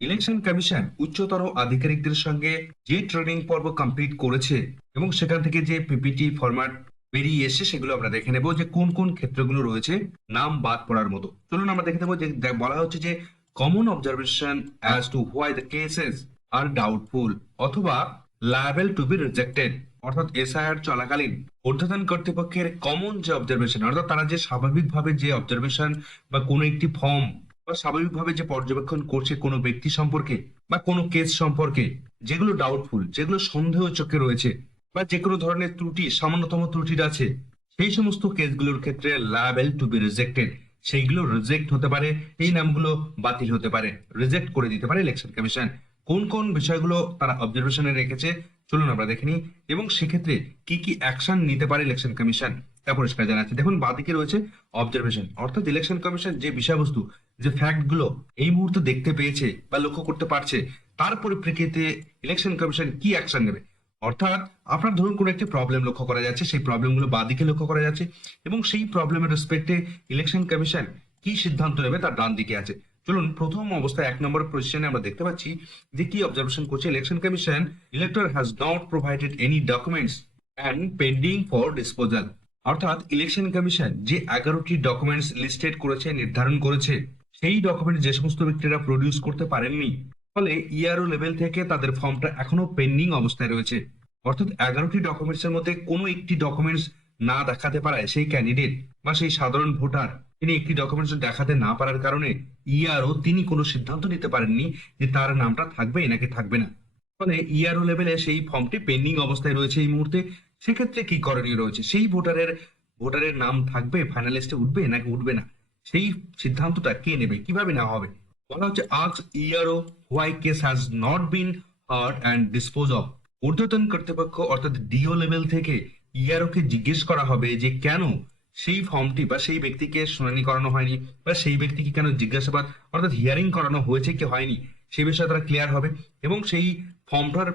Election commission উচ্চতর আধিকারিকদের সঙ্গে যে ট্রেনিং পর্ব কমপ্লিট করেছে এবং সেখান থেকে যে পিপিটি ফরম্যাট বেরিয়ে এসে সেগুলো আমরা দেখে নেব যে কোন কোন ক্ষেত্রগুলো রয়েছে নাম বাদ পড়ার মতো। চলুন আমরা দেখে নেবো যে বলা হচ্ছে যে common observation as to why the cases are doubtful অথবা লায়াবল টু বি রিজেক্টেড। অর্থাৎ এসআইআর চলাকালীন ঊর্ধ্বতন কর্তৃপক্ষের কমন যে অবজারভেশন, অর্থাৎ তারা যে স্বাভাবিকভাবে যে অবজারভেশন বা কোনো একটি ফর্ম বা স্বাভাবিকভাবে যে পর্যবেক্ষণ করছে কোনো ব্যক্তি সম্পর্কে বা কোনো কেস সম্পর্কে, যেগুলো ডাউটফুল, যেগুলো সন্দেহ চোখে রয়েছে বা যে কোনো ধরনের ত্রুটি, সামান্যতম ত্রুটির আছে, সেই সমস্ত কেসগুলোর ক্ষেত্রে লায়াবল টু বি রিজেক্টেড, সেইগুলো রিজেক্ট হতে পারে, এই নামগুলো বাতিল হতে পারে, রিজেক্ট করে দিতে পারে ইলেকশন কমিশন। কোন কোন বিষয়গুলো তারা অবজারভেশনে রেখেছে চলুন আমরা দেখে নিই, এবং সেক্ষেত্রে কি কি অ্যাকশন নিতে পারে ইলেকশন কমিশন তা পরিষ্কার জানাচ্ছে। দেখুন বাদিকে রয়েছে অবজারভেশন, অর্থাৎ ইলেকশন কমিশন যে বিষয়বস্তু, যে ফ্যাক্ট গুলো এই মুহূর্তে দেখতে পেয়েছে বা লক্ষ্য করতে পারছে, তার পরিপ্রেক্ষিতে ইলেকশন কমিশন কি অ্যাকশন নেবে। অর্থাৎ আপনার ধরুন কোনো একটি প্রবলেম লক্ষ্য করা যাচ্ছে, সেই প্রবলেমগুলো বাদিকে লক্ষ্য করা যাচ্ছে এবং সেই প্রবলেমের রেসপেক্টে ইলেকশন কমিশন কি সিদ্ধান্ত নেবে তার ডান দিকে আছে। চলুন প্রথম অবস্থায় 1 নম্বর পজিশনে আমরা দেখতে পাচ্ছি যে কি অবজারভেশন করছে election commission. Elector has not provided any documents and pending for disposal. অর্থাৎ ইলেকশন কমিশন যে 11টি ডকুমেন্টস লিস্টেড করেছে, নির্ধারণ করেছে, সেই ডকুমেন্ট যে সমস্ত ব্যক্তিরা প্রডিউস করতে পারেননি, ফলে ইআরও লেভেল থেকে তাদের ফর্মটা এখনো পেন্ডিং অবস্থায় রয়েছে। অর্থাৎ 11টি ডকুমেন্টস এর মধ্যে কোনো একটি ডকুমেন্টস না দেখাতে পারায় সেই ক্যান্ডিডেট বা সেই সাধারণ ভোটার তিনি একটি ডকুমেন্টস দেখাতে না পারার কারণে ইআরও তিনি কোনো সিদ্ধান্ত নিতে পারেননি যে তার নামটা থাকবে নাকি থাকবে না। ফলে ইআরও লেভেলে সেই ফর্মটি পেন্ডিং অবস্থায় রয়েছে এই মুহূর্তে। সেক্ষেত্রে কি করণীয় রয়েছে, সেই ভোটারের ভোটারের নাম থাকবে, ফাইনালিস্টে উঠবে নাকি উঠবে না, সেই সিদ্ধান্তটা কে নেবে, কিভাবে নেওয়া হবে। বলা হচ্ছে ask ERO why case has not been hard and dispose of. ঊর্ধ্বতন কর্তৃপক্ষ অর্থাৎ ডিও লেভেল থেকে ইআরও কে জিজ্ঞেস করা হবে যে কেন সেই ফর্মটি বা সেই ব্যক্তিকে শুনানি করানো হয়নি, বা সেই ব্যক্তিকে কেন জিজ্ঞাসাবাদ অর্থাৎ হিয়ারিং করানো হয়েছে কি হয়নি, সেই বিষয়ে তারা ক্লিয়ার হবে এবং সেই ফর্মটার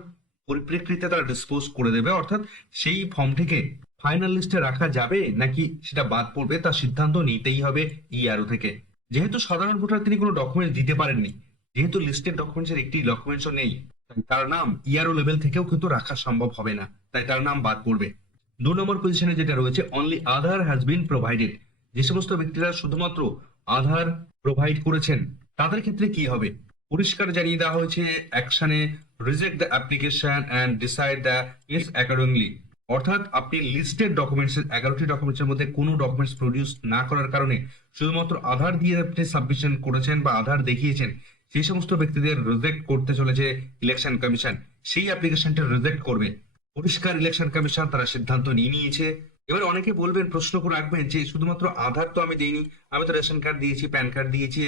পরিপ্রেক্ষিতে তারা ডিসপোজ করে দেবে। অর্থাৎ সেই ফর্মটিকে ফাইনাল লিস্টে রাখা যাবে নাকি সেটা বাদ পড়বে তার সিদ্ধান্ত নিতেই হবে ইআরও থেকে। যেহেতু সাধারণ ভোটার তিনি কোনো ডকুমেন্টস দিতে পারেননি, যেহেতু লিস্টেড ডকুমেন্টসের একটি ডকুমেন্টসও নেই, তাই তার নাম ইআরও লেভেল থেকেও কিন্তু রাখা সম্ভব হবে না, তাই তার নাম বাদ পড়বে। 2 নম্বর পজিশনে যেটা রয়েছে only Aadhaar has been provided. যে সমস্ত ব্যক্তিরা শুধুমাত্র আধার প্রোভাইড করেছেন তাদের ক্ষেত্রে কি হবে, পরিষ্কার জানিয়ে দেওয়া হয়েছে অ্যাকশনে reject the application and decide the issue accordingly. অর্থাৎ আপনি লিস্টেড ডকুমেন্টস 11টি ডকুমেন্টসের মধ্যে কোনো ডকুমেন্টস প্রডিউস না করার কারণে শুধুমাত্র আধার দিয়ে আপনি সাবমিশন করেছেন বা আধার দেখিয়েছেন, সেই সমস্ত ব্যক্তিদের রিজেক্ট করতে চলেছে ইলেকশন কমিশন, সেই অ্যাপ্লিকেশনটা রিজেক্ট করবে। পরিষ্কার ইলেকশন কমিশন তারা সিদ্ধান্ত নিয়ে নিয়েছে। এবার অনেকে বলবেন, প্রশ্ন করে রাখবেন যে শুধুমাত্র আধার তো আমি দিইনি, আমি তো রেশন কার্ড দিয়েছি, প্যান কার্ড দিয়েছি,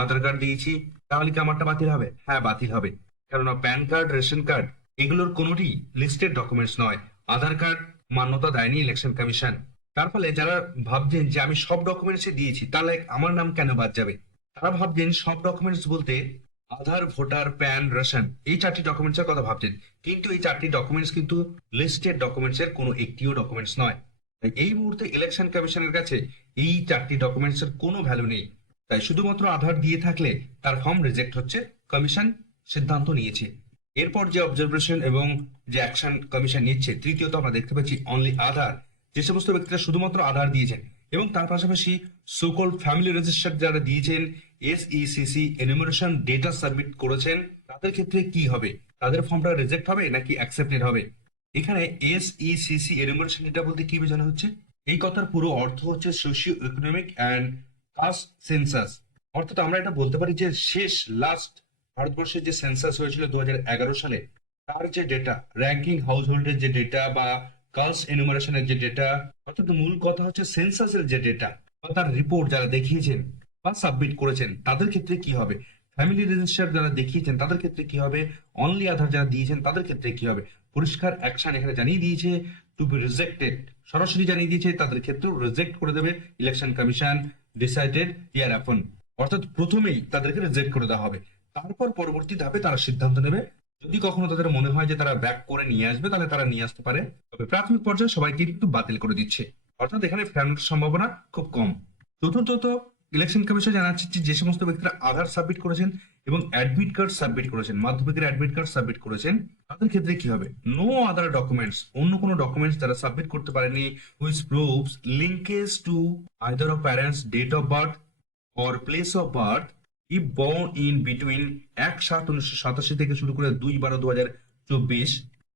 আধার কার্ড দিয়েছি, তাহলে কি আমারটা বাতিল হবে? হ্যাঁ বাতিল হবে, কেননা প্যান কার্ড, রেশন কার্ড এগুলোর কোনোটি লিস্টেড ডকুমেন্টস নয়। আধার কার্ড মান্যতা দেয়নি ইলেকশন কমিশন। তার ফলে যারা ভাবছেন যে আমি সব ডকুমেন্টসই দিয়েছি তাহলে আমার নাম কেন বাদ যাবে, তারা ভাবছেন সব ডকুমেন্টস বলতে আধার, ভোটার, প্যান, রেশন, এই 4টি ডকুমেন্টস এর কথা ভাবছেন, কিন্তু এই 4টি ডকুমেন্টস কিন্তু লিস্টেড ডকুমেন্টস এর কোনো একটিও ডকুমেন্টস নয়। তাই এই মুহূর্তে ইলেকশন কমিশনের কাছে এই 4টি ডকুমেন্টস এর কোনো ভ্যালু নেই। তাই শুধুমাত্র আধার দিয়ে থাকলে তার ফর্ম রিজেক্ট হচ্ছে, কমিশন সিদ্ধান্ত নিয়েছে। এরপর যে অবজারভেশন এবং যে অ্যাকশন কমিশন নিচ্ছে, তৃতীয়ত আমরা দেখতে পাচ্ছি অনলি আধার। যে সমস্ত ব্যক্তিরা শুধুমাত্র আধার দিয়েছেন এবং তার পাশাপাশি সোকল ফ্যামিলি রেজিস্টার যারা দিয়েছেন, এসইসিসি এনুমারেশন ডেটা সাবমিট করেছেন, তাদের ক্ষেত্রে কি হবে, তাদের ফর্মটা রিজেক্ট হবে নাকি অ্যাকসেপ্টেড হবে। এখানে এসইসিসি এনুমারেশন ডেটা বলতে কি বোঝানো হচ্ছে, এই কথার পুরো অর্থ হচ্ছে socio economic and caste census. অর্থাৎ আমরা এটা বলতে পারি যে শেষ লাস্ট ভারতবর্ষের যে সেন্সাস হয়েছিল 2011 সালে, তার যে ডেটা, র্যাঙ্কিং হাউস হোল্ডের যে ডেটা বা কাস্ট এনুমারেশনের যে ডেটা, অর্থাৎ মূল কথা হচ্ছে সেন্সাসের যে ডেটা বা তার রিপোর্ট যারা দেখিয়েছেন বা সাবমিট করেছেন তাদের ক্ষেত্রে কি হবে, ফ্যামিলি রেজিস্টার যারা দেখিয়েছেন তাদের ক্ষেত্রে কি হবে, অনলি আধার যারা দিয়েছেন তাদের ক্ষেত্রে কি হবে। পরিষ্কার অ্যাকশন এখানে জানিয়ে দিয়েছে টু বি রিজেক্টেড, সরাসরি জানিয়ে দিয়েছে তাদের ক্ষেত্রেও রিজেক্ট করে দেবে ইলেকশন কমিশন, ডিসাইডেড ইয়ার আপন। অর্থাৎ প্রথমেই তাদেরকে রিজেক্ট করে দেওয়া হবে, তারপর পরবর্তী ধাপে তারা সিদ্ধান্ত নেবে। যদি কখনো তাদের মনে হয় যে তারা ব্যাক করে নিয়ে আসবে তাহলে তারা নিয়ে আসতে পারে, তবে প্রাথমিক পর্যায়ে সবাইকে কিন্তু বাতিল করে দিচ্ছে, অর্থাৎ এখানে ফেরানোর সম্ভাবনা খুব কম। চতুর্থত ইলেকশন কমিশন জানাচ্ছে যে সমস্ত ব্যক্তিরা আধার সাবমিট করেছেন এবং অ্যাডমিট কার্ড সাবমিট করেছেন, মাধ্যমিকের অ্যাডমিট কার্ড সাবমিট করেছেন, তাদের ক্ষেত্রে কি হবে, নো আদার ডকুমেন্টস, অন্য কোনো ডকুমেন্টস তারা সাবমিট করতে পারেনি which proves linkage to either of parents date of birth or place of birth if born in between 1/7/1987 থেকে শুরু করে 2/12/2024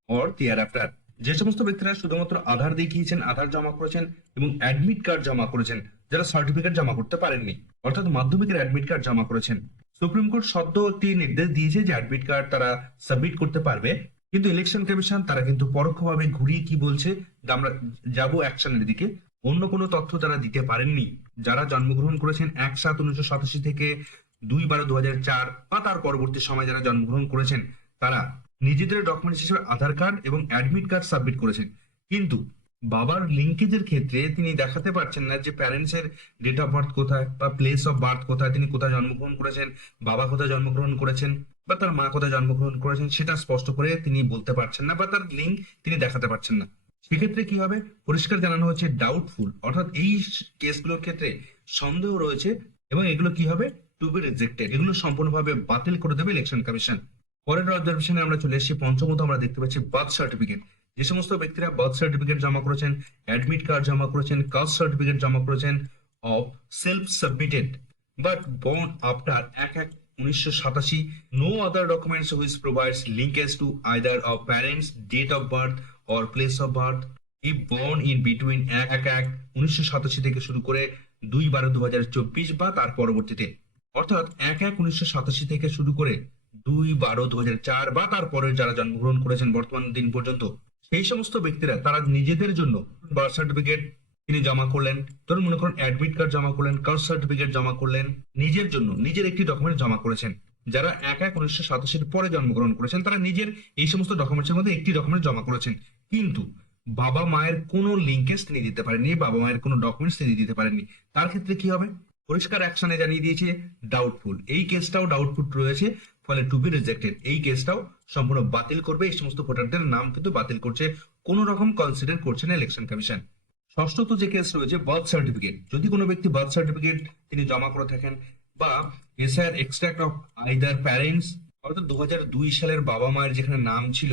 অর দেয়ার আফটার। যে সমস্ত ব্যক্তিরা শুধুমাত্র আধার দেখিয়েছেন, আধার জমা করেছেন এবং অ্যাডমিট কার্ড জমা করেছেন, যারা সার্টিফিকেট জমা করতে পারেননি, অর্থাৎ মাধ্যমিকের অ্যাডমিট কার্ড জমা করেছেন, সুপ্রিম কোর্ট সদ্য একটি নির্দেশ দিয়েছে যে অ্যাডমিট কার্ড তারা সাবমিট করতে পারবে। কিন্তু ইলেকশন কমিশন তারা কিন্তু পরোক্ষভাবে ঘুরিয়ে কি বলছে, যে আমরা যাব অ্যাকশনের দিকে, অন্য কোনো তথ্য তারা দিতে পারেননি। যারা জন্মগ্রহণ করেছেন 1/7/1987 থেকে 2/12/2004 বা তার পরবর্তী সময় যারা জন্মগ্রহণ করেছেন, তারা নিজেদের ডকুমেন্টস হিসেবে আধার কার্ড এবং অ্যাডমিট কার্ড সাবমিট করেছেন। কিন্তু বাবার লিঙ্কেজের ক্ষেত্রে তিনি দেখাতে পারছেন না যে প্যারেন্টস এর ডেট অফ বার্থ কোথায় বা প্লেস অফ বার্থ কোথায়, তিনি কোথায় জন্মগ্রহণ করেছেন, বাবা কোথায় জন্মগ্রহণ করেছেন বা তার মা কোথায় জন্মগ্রহণ করেছেন, সেটা স্পষ্ট করে তিনি বলতে পারছেন না বা তার লিঙ্ক তিনি দেখাতে পারছেন না। সেক্ষেত্রে কি হবে, পরিষ্কার জানানো হচ্ছে ডাউটফুল, অর্থাৎ এই কেসগুলোর ক্ষেত্রে সন্দেহ রয়েছে এবং এগুলো কি হবে, টু বি রিজেক্টেড, এগুলো সম্পূর্ণভাবে বাতিল করে দেবে ইলেকশন কমিশন। পরের অবজারভেশনে আমরা চলে এসেছি, পঞ্চমত আমরা দেখতে পাচ্ছি বার্থ সার্টিফিকেট। যে সমস্ত ব্যক্তিরা বার্থ সার্টিফিকেট জমা করেছেন, অ্যাডমিট কার্ড জমা করেছেন, কাস্ট সার্টিফিকেট জমা করেছেন of self submitted but born after 1/1/1987, no other documents which provides linkage to either of parents date of birth or place of birth if born in between 1/1/1987 থেকে শুরু করে 2/12/2024 বা তার পরবর্তীতে, অর্থাৎ 1/1/1987 থেকে শুরু করে 2/12/2004 বা তারপরে যারা জন্মগ্রহণ করেছেন বর্তমান দিন পর্যন্ত, সেই সমস্ত ব্যক্তিরা তারা নিজেদের জন্য বার্থ সার্টিফিকেট তিনি জমা করলেন, ধরুন মনে করুন অ্যাডমিট কার্ড জমা করলেন, কাস্ট সার্টিফিকেট জমা করলেন, নিজের জন্য নিজের একটি ডকুমেন্ট জমা করেছেন। যারা 1/1/1987 পরে জন্মগ্রহণ করেছেন তারা নিজের এই সমস্ত ডকুমেন্টসের মধ্যে একটি ডকুমেন্ট জমা করেছেন, কিন্তু বাবা মায়ের কোনো লিঙ্কেজ তিনি দিতে পারেননি, বাবা মায়ের কোনো ডকুমেন্টস তিনি দিতে পারেননি। তার ক্ষেত্রে কি হবে, পরিষ্কার অ্যাকশনে জানিয়ে দিয়েছে ডাউটফুল, এই কেসটাও ডাউটফুল রয়েছে, ফলে টু বি রিজেক্টেড, এই কেসটাও সম্পূর্ণ বাতিল করবে। এই সমস্ত ভোটারদের নাম কিন্তু বাতিল করছে, কোনো রকম কনসিডার করছে না ইলেকশন কমিশন। ষষ্ঠত যে কেস রয়েছে বার্থ সার্টিফিকেট, যদি কোনো ব্যক্তি বার্থ সার্টিফিকেট তিনি জমা করে থাকেন বা SR extract of either parents, অর্থাৎ 2002 সালের বাবা মায়ের যেখানে নাম ছিল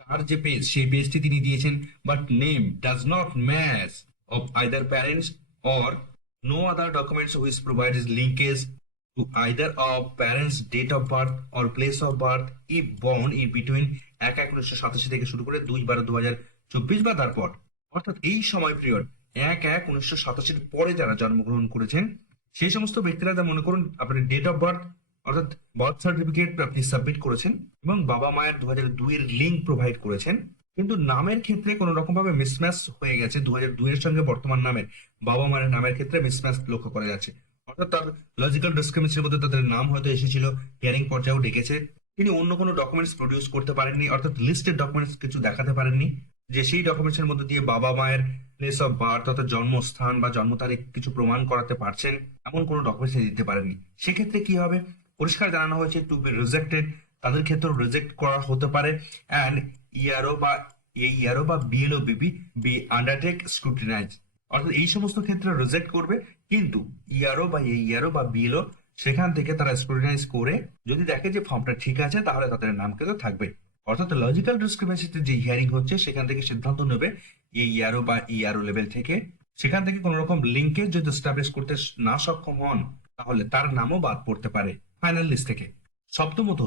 তার যে পেজ, সেই পেজটি তিনি দিয়েছেন, but name does not match of either parents or no other documents which provides linkage to either of parents date of birth or place of birth if born in between 1/1/1987 থেকে শুরু করে 2/12/2024 বা তারপর, অর্থাৎ এই সময় পিরিয়ড 1/1/1987 পরে যারা জন্মগ্রহণ করেছেন সেই সমস্ত ব্যক্তিরা, যা মনে করুন আপনার ডেট অফ বার্থ অর্থাৎ বার্থ সার্টিফিকেট আপনি সাবমিট করেছেন এবং বাবা মায়ের 2002 এর লিঙ্ক প্রোভাইড করেছেন, কিন্তু নামের ক্ষেত্রে কোনো রকম ভাবে মিসম্যাচ হয়ে গেছে, 2002 এর সঙ্গে বর্তমান নামের বাবা মায়ের নামের ক্ষেত্রে মিসম্যাচ লক্ষ্য করা যাচ্ছে, অর্থাৎ তার লজিক্যাল ডিসক্রিমিনেন্সির মধ্যে তাদের নাম হয়তো এসেছিল, হিয়ারিং পর্যায়েও ডেকেছে, তিনি অন্য কোনো ডকুমেন্টস প্রডিউস করতে পারেননি, অর্থাৎ লিস্টেড ডকুমেন্টস কিছু দেখাতে পারেননি, যে সেই ডকুমেন্টস এর মধ্যে দিয়ে বাবা মায়ের প্লেস অফ বার্থ অর্থাৎ জন্মস্থান বা জন্ম তারিখ কিছু প্রমাণ করাতে পারছেন, এমন কোনো ডকুমেন্টস দিতে পারেননি। সেক্ষেত্রে কি হবে, পরিষ্কার জানানো হয়েছে টু বি রিজেক্টেড, তাদের ক্ষেত্রেও রিজেক্ট করা হতে পারে, অ্যান্ড ইয়ারও বা ইয়ারও বা বিএলও বিবি বি আন্ডারটেক স্ক্রুটিনাইজ, অর্থাৎ এই সমস্ত ক্ষেত্রে রিজেক্ট করবে, কিন্তু ইয়ারও বা ইয়ারও বা বিএলও সেখান থেকে তারা স্ক্রুটিনাইজ করে যদি দেখে যে ফর্মটা ঠিক আছে তাহলে তাদের নাম কিন্তু থাকবে, অর্থাৎ লজিক্যাল ডিসক্রিমিনেন্সিতে যে হিয়ারিং হচ্ছে সেখান থেকে সিদ্ধান্ত নেবে এই ইয়ারও বা ইয়ারও লেভেল থেকে, সেখান থেকে কোনো রকম লিঙ্কেজ যদি এস্টাবলিশ করতে না সক্ষম হন তাহলে তার নামও বাদ পড়তে পারে ফাইনাল লিস্ট থেকে। সপ্তমত,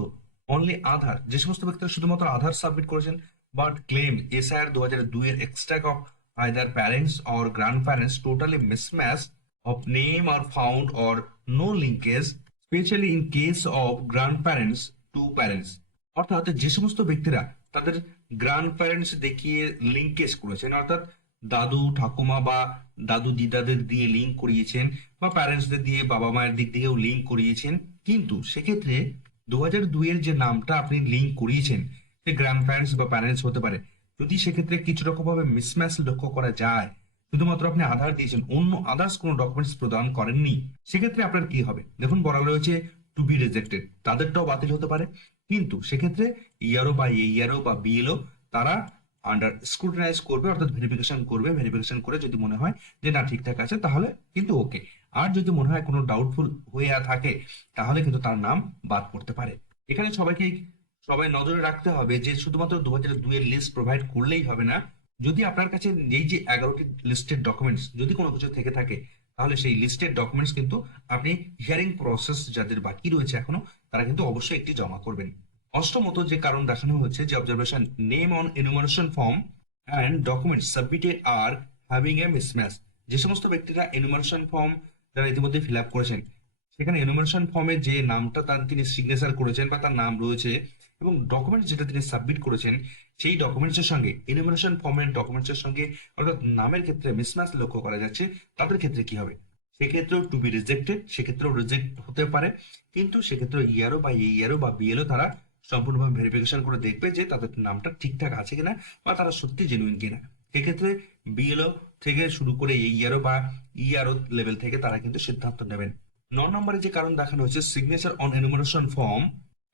অনলি আধার, যে সমস্ত ব্যক্তিরা শুধুমাত্র আধার সাবমিট করেছেন বাট ক্লেম এসআইআর 2002 এর extract of either parents or grand parents totally mismatch of name are found or no linkage, especially in case of grandparents to parents, অর্থাৎ যে সমস্ত ব্যক্তিরা তাদের গ্র্যান্ড প্যারেন্টস দেখিয়ে লিঙ্কেজ করেছেন, অর্থাৎ দাদু ঠাকুমা বা দাদু দিদাদের দিয়ে লিঙ্ক করিয়েছেন বা প্যারেন্টসদের দিয়ে বাবা মায়ের দিক দিয়েও লিঙ্ক করিয়েছেন, কিন্তু সেক্ষেত্রে 2002 এর যে নামটা আপনি লিঙ্ক করিয়েছেন সে গ্র্যান্ড প্যারেন্টস বা প্যারেন্টস হতে পারে, যদি সেক্ষেত্রে কিছু রকম ভাবে মিসম্যাচ লক্ষ্য করা যায়, শুধুমাত্র আপনি আধার দিয়েছেন অন্য আদার্স কোনো ডকুমেন্টস প্রদান করেননি, সেক্ষেত্রে আপনার কি হবে, দেখুন বলা রয়েছে টু বি রিজেক্টেড, তাদেরটাও বাতিল হতে পারে, কিন্তু সেক্ষেত্রে ইয়ারও বা ইয়ারও বা বিএলও তারা আন্ডার স্ক্রুটিনাইজ করবে, অর্থাৎ ভেরিফিকেশন করবে, ভেরিফিকেশন করে যদি মনে হয় যে না ঠিকঠাক আছে তাহলে কিন্তু ওকে, আর যদি মনে হয় কোনো ডাউটফুল হয়ে থাকে তাহলে কিন্তু তার নাম বাদ পড়তে পারে। এখানে সবাই নজরে রাখতে হবে যে শুধুমাত্র 2002 এর লিস্ট প্রোভাইড করলেই হবে না। যদি আপনার কাছে এই যে 11টি লিস্টেড ডকুমেন্টস যদি কোনো কিছু থেকে থাকে, তাহলে সেই লিস্টেড ডকুমেন্টস কিন্তু আপনি হিয়ারিং প্রসেস যাদের বাকি রয়েছে এখনো, তারা কিন্তু অবশ্যই একটি জমা করবেন। অষ্টমত যে কারণ দেখানো হচ্ছে যে observation, name on enumeration form and documents submitted are having a mismatch. যে সমস্ত ব্যক্তিরা এনুমারেশন ফর্ম যারা ইতিমধ্যে ফিল আপ করেছেন, সেখানে এনুমারেশন ফর্মে যে নামটা তিনি সিগনেচার করেছেন বা তার নাম রয়েছে, এবং ডকুমেন্টস যেটা তিনি সাবমিট করেছেন সেই ডকুমেন্টসের সঙ্গে এনুমারেশন ফর্মের ডকুমেন্টসের সঙ্গে অর্থাৎ নামের ক্ষেত্রে মিসম্যাচ লক্ষ্য করা যাচ্ছে, তাদের ক্ষেত্রে কি হবে? সেক্ষেত্রেও টু বি রিজেক্টেড, সেক্ষেত্রেও রিজেক্ট হতে পারে। কিন্তু সেক্ষেত্রে ইআরও বা এইআরও বা বিএলও তারা সম্পূর্ণভাবে ভেরিফিকেশন করে দেখবে যে তাদের নামটা ঠিকঠাক আছে কিনা বা তারা সত্যি জেনুইন কিনা। সেক্ষেত্রে বিএলও থেকে শুরু করে এইআরও বা ইআরও লেভেল থেকে তারা কিন্তু সিদ্ধান্ত নেবেন। 9 নম্বরে যে কারণ দেখানো হচ্ছে signature on enumeration form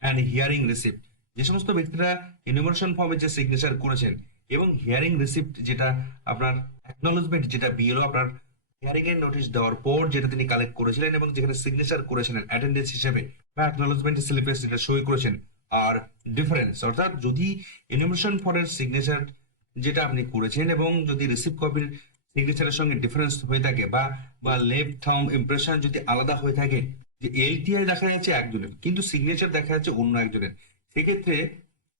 and hearing receipt. যে সমস্ত ব্যক্তিরা এনুমারেশন ফর্মে যে সিগনেচার করেছেন এবং হিয়ারিং রিসিপ্ট যেটা আপনার অ্যাকনলেজমেন্ট, যেটা বিএলও আপনার হিয়ারিং এর নোটিশ দেওয়ার পর যেটা তিনি কালেক্ট করেছিলেন এবং যেখানে সিগনেচার করেছিলেন অ্যাটেন্ডেন্স হিসেবে বা অ্যাকনলেজমেন্ট স্লিপে যেটা সই করেছেন, আর ডিফারেন্স অর্থাৎ যদি এনুমারেশন ফর্মের সিগনেচার যেটা আপনি করেছেন এবং যদি রিসিপ্ট কপির সিগনেচারের সঙ্গে ডিফারেন্স হয়ে থাকে বা বা লেফট থাম্ব ইমপ্রেশন যদি আলাদা হয়ে থাকে, যে এলটিআই দেখা যাচ্ছে একজনের কিন্তু সিগনেচার দেখা যাচ্ছে অন্য একজনের, সেক্ষেত্রে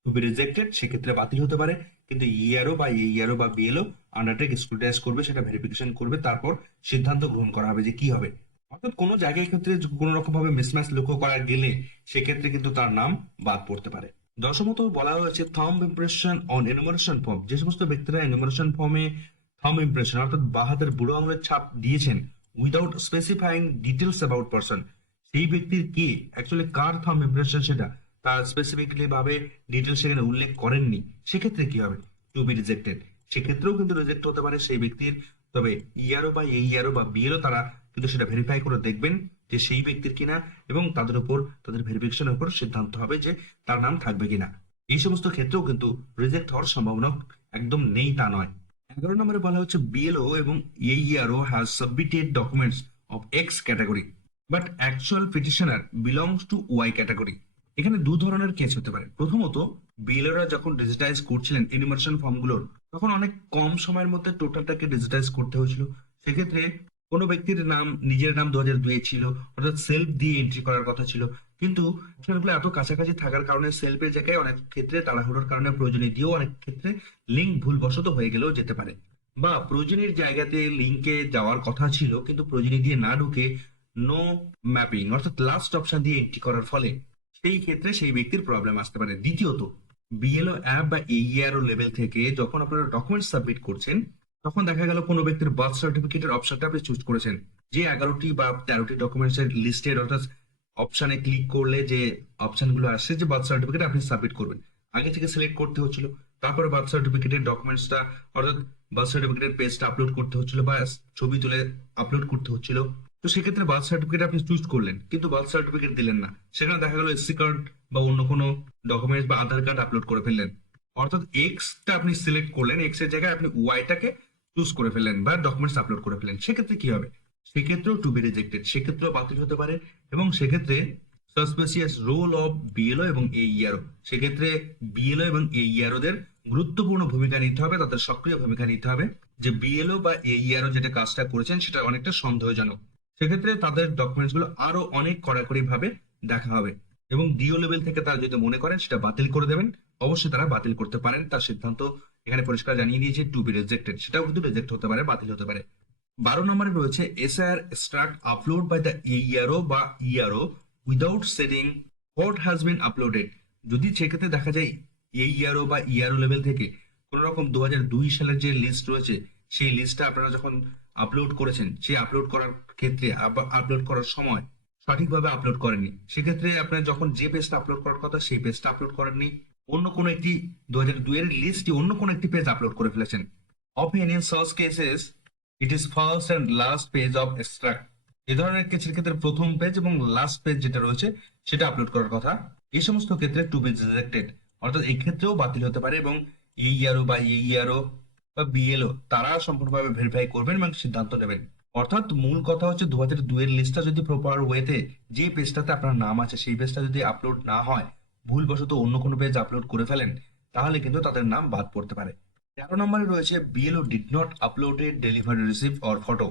টু বি রিজেক্টেড, সেক্ষেত্রে বাতিল হতে পারে। কিন্তু ইআরও বা এইআরও বা বিএলও আন্ডারটেক স্ক্রুটাইজ করবে, সেটা ভেরিফিকেশন করবে, তারপর সিদ্ধান্ত গ্রহণ করা হবে যে কি হবে। অর্থাৎ কোনো জায়গায় ক্ষেত্রে কোনো রকম ভাবে মিসম্যাচ লক্ষ্য করা গেলে সেক্ষেত্রে কিন্তু তার নাম বাদ পড়তে পারে। দশমত বলা হয়েছে thumb impression on enumeration form. যে সমস্ত ব্যক্তিরা এনুমারেশন ফর্মে থাম্ব ইমপ্রেশন অর্থাৎ বাঁ হাতের বুড়ো আঙুলের ছাপ দিয়েছেন without specifying details about person, সেই ব্যক্তির কে অ্যাকচুয়ালি কার থাম্ব ইমপ্রেশন সেটা তার স্পেসিফিকলি ভাবে ডিটেলস সেখানে উল্লেখ করেননি, সেক্ষেত্রে কি হবে? To be rejected. সেক্ষেত্রেও কিন্তু রিজেক্ট হতে পারে সেই ব্যক্তির। তবে ইআরও বা এইআরও বা বিএলও তারা কিন্তু সেটা ভেরিফাই করে দেখবেন যে সেই ব্যক্তির কিনা, এবং তাদের উপর তাদের ভেরিফিকেশনের উপর সিদ্ধান্ত হবে যে তার নাম থাকবে কিনা। এই সমস্ত ক্ষেত্রেও কিন্তু রিজেক্ট হওয়ার সম্ভাবনা একদম নেই তা নয়। 11 নম্বরে বলা হচ্ছে বিএলও এবং AERO has submitted documents of X category but actual petitioner belongs to Y category. এখানে দু ধরনের কেস হতে পারে। প্রথমত, বিএলওরা যখন ডিজিটাইজ করছিলেন এনিমেশন ফর্মগুলোর, তখন অনেক কম সময়ের মধ্যে টোটালটাকে ডিজিটাইজ করতে হয়েছিল। সেক্ষেত্রে কোনো ব্যক্তির নাম নিজের নাম 2002 ছিল, অর্থাৎ সেলফ দিয়ে এন্ট্রি করার কথা ছিল, কিন্তু অপশনগুলো এত কাছাকাছি থাকার কারণে সেলফের জায়গায় অনেক ক্ষেত্রে তাড়াহুড়োর কারণে প্রয়োজনীয় দিয়েও অনেক ক্ষেত্রে লিঙ্ক ভুলবশত হয়ে গেলেও যেতে পারে, বা প্রয়োজনীয় জায়গাতে লিঙ্কে যাওয়ার কথা ছিল কিন্তু প্রয়োজনীয় দিয়ে না ঢুকে নো ম্যাপিং অর্থাৎ লাস্ট অপশন দিয়ে এন্ট্রি করার ফলে সেই ক্ষেত্রে সেই ব্যক্তির প্রবলেম আসতে পারে। দ্বিতীয়ত, বিএলও অ্যাপ বা এইআরও লেভেল থেকে যখন আপনারা ডকুমেন্ট সাবমিট করছেন, তখন দেখা গেল কোনো ব্যক্তির বার্থ সার্টিফিকেটের অপশনটা আপনি চুজ করেছেন, যে 11টি বা 13টি ডকুমেন্টস এর লিস্টেড অর্থাৎ অপশনে ক্লিক করলে যে অপশনগুলো আসছে যে বার্থ সার্টিফিকেট আপনি সাবমিট করবেন, আগে থেকে সিলেক্ট করতে হচ্ছিল, তারপরে বার্থ সার্টিফিকেটের ডকুমেন্টসটা অর্থাৎ বার্থ সার্টিফিকেটের পেজটা আপলোড করতে হচ্ছিল বা ছবি তুলে আপলোড করতে হচ্ছিল। তো সেক্ষেত্রে বার্থ সার্টিফিকেট আপনি চুজ করলেন কিন্তু বার্থ সার্টিফিকেট দিলেন না, সেখানে দেখা গেল এসসি কার্ড বা অন্য কোনো ডকুমেন্টস বা আধার কার্ড আপলোড করে ফেললেন। অর্থাৎ এক্সটা আপনি সিলেক্ট করলেন, এক্স এর জায়গায় আপনি ওয়াইটাকে চুজ করে ফেললেন বা ডকুমেন্টস আপলোড করে ফেললেন, সেক্ষেত্রে কি হবে? সেক্ষেত্রেও টু বি রিজেক্টেড, সেক্ষেত্রেও বাতিল হতে পারে। এবং সেক্ষেত্রে সাসপিসিয়াস রোল অফ বিএলও এবং এইআরও, সেক্ষেত্রে বিএলও এবং এইআরও দের গুরুত্বপূর্ণ ভূমিকা নিতে হবে, তাদের সক্রিয় ভূমিকা নিতে হবে যে বিএলও বা এইআরও যেটা কাজটা করেছেন সেটা অনেকটা সন্দেহজনক। সেক্ষেত্রে তাদের ডকুমেন্টস গুলো আরো অনেক কড়াকড়ি ভাবে দেখা হবে, এবং ডিও লেভেল থেকে তারা যদি মনে করেন সেটা বাতিল করে দেবেন, অবশ্যই তারা বাতিল করতে পারেন। তার সিদ্ধান্ত এখানে পরিষ্কার জানিয়ে দিয়েছে টু বি রিজেক্টেড, সেটাও কিন্তু রিজেক্ট হতে পারে, বাতিল হতে পারে। 12 নম্বরে রয়েছে SIR extract upload by the AERO বা ERO without setting what has been uploaded. যদি সেক্ষেত্রে দেখা যায় এইআরও বা ইআরও লেভেল থেকে কোন রকম 2002 সালের যে লিস্ট রয়েছে সেই লিস্টটা আপনারা যখন আপলোড করেছেন, সেই আপলোড করার ক্ষেত্রে আপলোড করার সময় সঠিকভাবে আপলোড করেননি, সেক্ষেত্রে আপনার যখন যে পেজটা আপলোড করার কথা সেই পেজটা আপলোড করেননি, অন্য কোনো একটি 2002 এর লিস্টে অন্য কোনো একটি পেজ আপলোড করে ফেলেছেন। Often in such cases, it is first and last page of extract. এই ধরনের কেসের ক্ষেত্রে প্রথম পেজ এবং লাস্ট পেজ যেটা রয়েছে সেটা আপলোড করার কথা। এই সমস্ত ক্ষেত্রে টু বি রিজেক্টেড, অর্থাৎ এই ক্ষেত্রেও বাতিল হতে পারে, এবং এইআরও বা এইআরও বা বিএলও তারা সম্পূর্ণভাবে ভেরিফাই করবেন এবং সিদ্ধান্ত নেবেন। অর্থাৎ মূল কথা হচ্ছে 2002 এর লিস্টটা যদি প্রপার ওয়েতে যে পেজটাতে আপনার নাম আছে সেই পেজটা যদি আপলোড না হয়, ভুলবশত অন্য কোনো পেজ আপলোড করে ফেলেন, তাহলে কিন্তু তাদের নাম বাদ পড়তে পারে। 13 নম্বরে রয়েছে BLO did not uploaded delivery receipt or photo.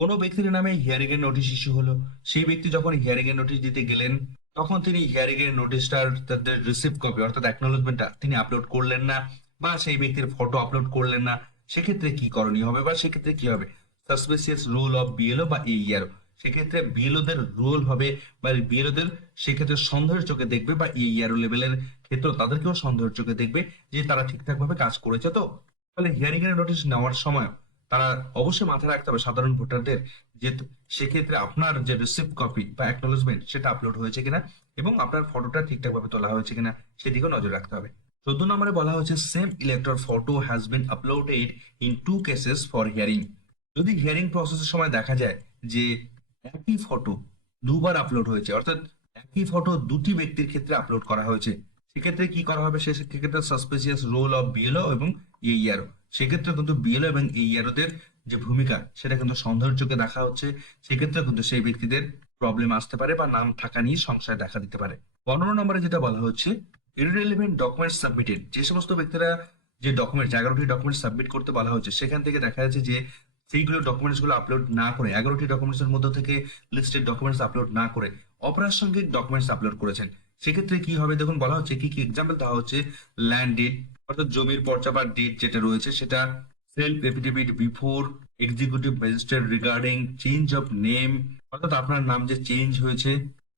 কোনো ব্যক্তির নামে হিয়ারিং এর নোটিশ ইস্যু হলো, সেই ব্যক্তি যখন হিয়ারিং এর নোটিশ দিতে গেলেন, তখন তিনি হিয়ারিং এর নোটিশটার তাদের রিসিপ্ট কপি অর্থাৎ অ্যাকনোলেজমেন্টটা তিনি আপলোড করলেন না, বা সেই ব্যক্তির ফটো আপলোড করলেন না। সেক্ষেত্রে কি করণীয় হবে, বা সেক্ষেত্রে কি হবে? সাসপিসিয়াস রোল অফ বিএলও বা এইআরও। সেক্ষেত্রে বিএলওদের রোল হবে, বা বিএলওদের সেক্ষেত্রে সন্দেহের চোখে দেখবে, বা এইআরও লেভেলের ক্ষেত্রে তাদেরকেও সন্দেহের চোখে দেখবে যে তারা ঠিকঠাক ভাবে কাজ করেছে। তো ফলে হিয়ারিং এর নোটিশ নেওয়ার সময় তারা অবশ্যই মাথায় রাখতে হবে সাধারণ ভোটারদের, যে সেক্ষেত্রে আপনার যে রিসিপ্ট কপি বা অ্যাকনোলেজমেন্ট সেটা আপলোড হয়েছে কিনা, এবং আপনার ফটোটা ঠিকঠাক ভাবে তোলা হয়েছে কিনা সেদিকেও নজর রাখতে হবে। 14 নম্বরে বলা হয়েছে same elector photo has been uploaded in two cases for hearing. যদি হিয়ারিং প্রসেসের সময় দেখা যায় যে একই ফটো দুবার আপলোড হয়েছে, অর্থাৎ একই ফটো দুটি ব্যক্তির ক্ষেত্রে আপলোড করা হয়েছে, সেক্ষেত্রে কি করা হবে? সেক্ষেত্রে সাসপিসিয়াস রোল অফ বিএলও এবং এইআরও। সেক্ষেত্রে কিন্তু বিএলও এবং এইআরও দের যে ভূমিকা সেটা কিন্তু সন্দেহের চোখে দেখা হচ্ছে। সেক্ষেত্রে কিন্তু সেই ব্যক্তিদের প্রবলেম আসতে পারে, বা নাম থাকা নিয়ে সংশয় দেখা দিতে পারে। 15 নম্বরে যেটা বলা হচ্ছে ইররিলেভেন্ট ডকুমেন্ট সাবমিটেড। যে সমস্ত ব্যক্তিরা যে ডকুমেন্ট 11টি ডকুমেন্ট সাবমিট করতে বলা হচ্ছে, সেখান থেকে দেখা যাচ্ছে যে সেইগুলো ডকুমেন্টস গুলো আপলোড না করে, 11টি ডকুমেন্টস এর মধ্যে থেকে লিস্টেড ডকুমেন্টস আপলোড না করে অপ্রাসঙ্গিক ডকুমেন্টস আপলোড করেছেন, সেক্ষেত্রে কি হবে? দেখুন বলা হচ্ছে কি কি এক্সাম্পল দেওয়া হচ্ছে। ল্যান্ড ডিড অর্থাৎ জমির পর্চা বা ডিড যেটা রয়েছে সেটা, self affidavit before executive magistrate regarding change of name, অর্থাৎ আপনার নাম যে চেঞ্জ হয়েছে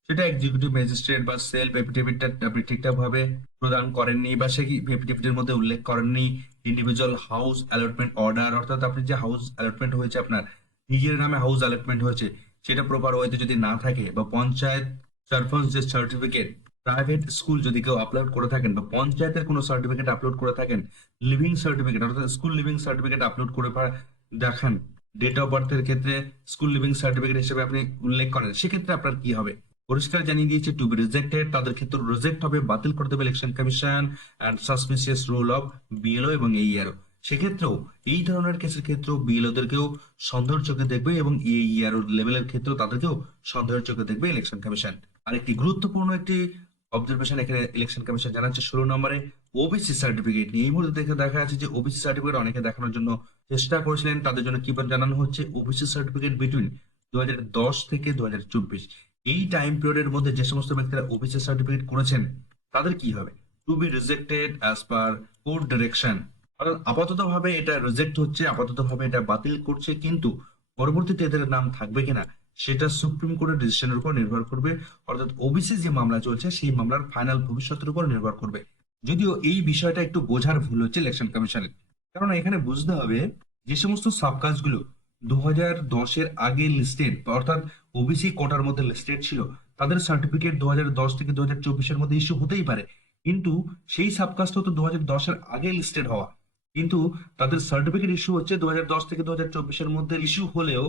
সেটা এক্সিকিউটিভ ম্যাজিস্ট্রেট বা সেলফ এফিডেভিটটা আপনি ঠিকঠাক ভাবে প্রদান করেননি, বা সেই এফিডেভিটের মধ্যে উল্লেখ করেননি। ইন্ডিভিজুয়াল হাউস অ্যালটমেন্ট অর্ডার, অর্থাৎ আপনি যে হাউস অ্যালটমেন্ট হয়েছে, আপনার নিজের নামে হাউস অ্যালটমেন্ট হয়েছে, সেটা প্রপার ওয়েতে যদি না থাকে, বা পঞ্চায়েত সারপঞ্চ যে সার্টিফিকেট, প্রাইভেট স্কুল যদি কেউ আপলোড করে থাকেন, বা পঞ্চায়েতের কোনো সার্টিফিকেট আপলোড করে থাকেন, লিভিং সার্টিফিকেট অর্থাৎ স্কুল লিভিং সার্টিফিকেট আপলোড করে দেখান, ডেট অফ বার্থের ক্ষেত্রে স্কুল লিভিং সার্টিফিকেট হিসেবে আপনি উল্লেখ করেন, সেক্ষেত্রে আপনার কি হবে? পরিষ্কার জানিয়ে দিয়েছে টু বি রিজেক্টেড, তাদের ক্ষেত্রে রিজেক্ট হবে, বাতিল করে দেবে election commission. And suspicious role of BLO এবং এইআরও। সেক্ষেত্রেও এই ধরনের কেসের ক্ষেত্রেও বিএলওদেরকেও সন্দেহের চোখে দেখবে, এবং এইআরও লেভেলের ক্ষেত্রেও তাদেরকেও সন্দেহের চোখে দেখবে ইলেকশন কমিশন। আর একটি গুরুত্বপূর্ণ একটি অবজারভেশন এখানে ইলেকশন কমিশন জানাচ্ছে 16 নম্বরে ওবিসি সার্টিফিকেট নিয়ে। এই মুহূর্তে দেখা যাচ্ছে যে ওবিসি সার্টিফিকেট অনেকে দেখানোর জন্য চেষ্টা করেছিলেন, তাদের জন্য কি জানানো হচ্ছে? ওবিসি সার্টিফিকেট বিটুইন 2010 থেকে 2024 এই টাইম পিরিয়ডের মধ্যে যে সমস্ত ব্যক্তিরা ওবিসি সার্টিফিকেট করেছেন, তাদের কি হবে? To be rejected as per court direction. অর্থাৎ আপাতত ভাবে এটা রিজেক্ট হচ্ছে, আপাতত ভাবে এটা বাতিল করছে, কিন্তু পরবর্তীতে এদের নাম থাকবে কিনা সেটা সুপ্রিম কোর্টের ডিসিশনের উপর নির্ভর করবে। অর্থাৎ ওবিসি যে মামলা চলছে সেই মামলার ফাইনাল ভবিষ্যতের উপর নির্ভর করবে। যদিও এই বিষয়টা একটু বোঝার ভুল হচ্ছে ইলেকশন কমিশনের, কারণ এখানে বুঝতে হবে যে সমস্ত সাবকাস্টগুলো 2010-এর আগে লিস্টেড, অর্থাৎ ওবিসি কোটার মধ্যে লিস্টেড ছিল, তাদের সার্টিফিকেট 2010 থেকে 2024-এর মধ্যে ইস্যু হতেই পারে। কিন্তু সেই সাবকাস্ট তো 2010-এর আগে লিস্টেড হওয়া, কিন্তু তাদের সার্টিফিকেট ইস্যু হচ্ছে 2010 থেকে 2024-এর মধ্যে ইস্যু হলেও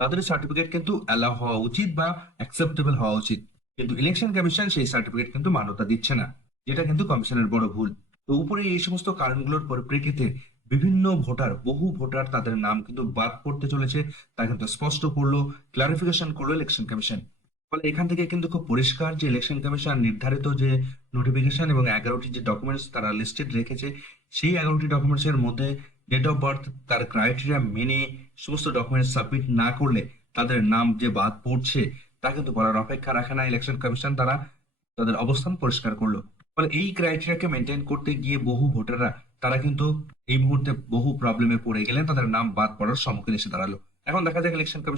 তাদের সার্টিফিকেট কিন্তু অ্যালাউ হওয়া উচিত বা অ্যাকসেপ্টেবল হওয়া উচিত। কিন্তু ইলেকশন কমিশন সেই সার্টিফিকেট কিন্তু মান্যতা দিচ্ছে না, যেটা কিন্তু কমিশনের বড় ভুল। তো উপরে এই সমস্ত কারণগুলোর পরিপ্রেক্ষিতে বিভিন্ন ভোটার, বহু ভোটার তাদের নাম কিন্তু বাদ পড়তে চলেছে, তা কিন্তু স্পষ্ট করলো, ক্লারিফিকেশন করলো ইলেকশন কমিশন। ফলে এখান থেকে কিন্তু খুব পরিষ্কার যে ইলেকশন কমিশন নির্ধারিত যে নোটিফিকেশন এবং 11টি যে ডকুমেন্টস তারা লিস্টেড রেখেছে, সেই 11টি ডকুমেন্টস এর মধ্যে ডেট অফ বার্থ তার ক্রাইটেরিয়া মেনে সমস্ত ডকুমেন্টস সাবমিট না করলে তাদের নাম যে বাদ পড়ছে তা কিন্তু বলার অপেক্ষা রাখে না ইলেকশন কমিশন। তারা তাদের অবস্থান পরিষ্কার করলো। ফলে এই ক্রাইটেরিয়াকে মেনটেন করতে গিয়ে বহু ভোটাররা তারা কিন্তু এই মুহূর্তে বহু প্রবলেমে পড়ে গেলেন, তাদের নাম বাদ পড়ার সম্মুখীন এসে দাঁড়ালো। এখন দেখা যাক ইলেকশন কমিশন